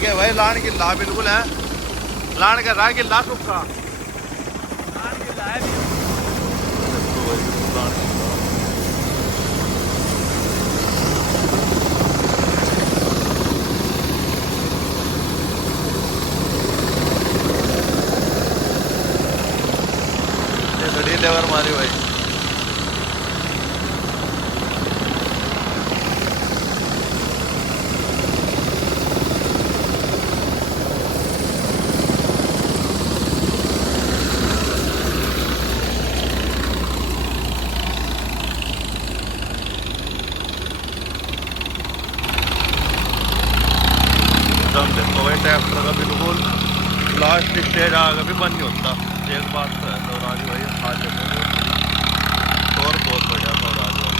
ठीक है भाई, लान गिल्ला बिल्कुल है, लान कर रहा है गिल्ला सूखा। घड़ी लेवर मारी भाई। एकदम देखो भाई ट्रैक्टर का बिल्कुल लास्ट स्टेज आगे भी बंद नहीं होता। एक बात तो है स्वराज भाई, खा लेते और बहुत बढ़िया स्वराज भाई।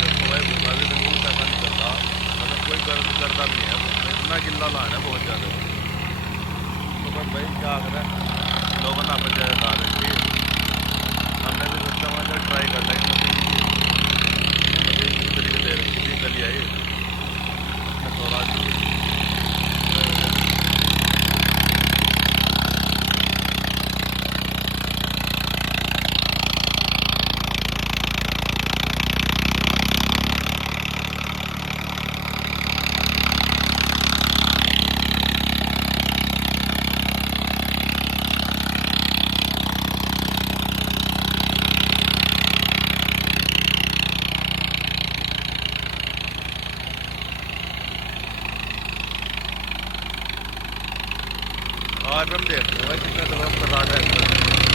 देखो भाई भूखा भी बिल्कुल पैसा नहीं करता, मतलब कोई गर्म करता भी है, इतना गिल्ला लाना है बहुत ज़्यादा। तो बस भाई क्या करें, लोगों ने अपन ज़्यादा ला रखी है, हमने भी सोचा मैं ट्राई कर लेंगे। इस तरीके दे रखी थी कल आई स्वराज। आज हम देख रहे हैं कितना जबरदस्त है।